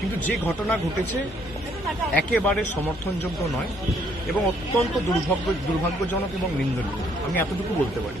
কিন্তু যে ঘটনা ঘটেছে একেবারে সমর্থনযোগ্য নয় এবং অত্যন্ত দুর্ভাগ্য দুর্ভাগ্যজনক এবং নিন্দনীয়। আমি এতটুকু বলতে পারি।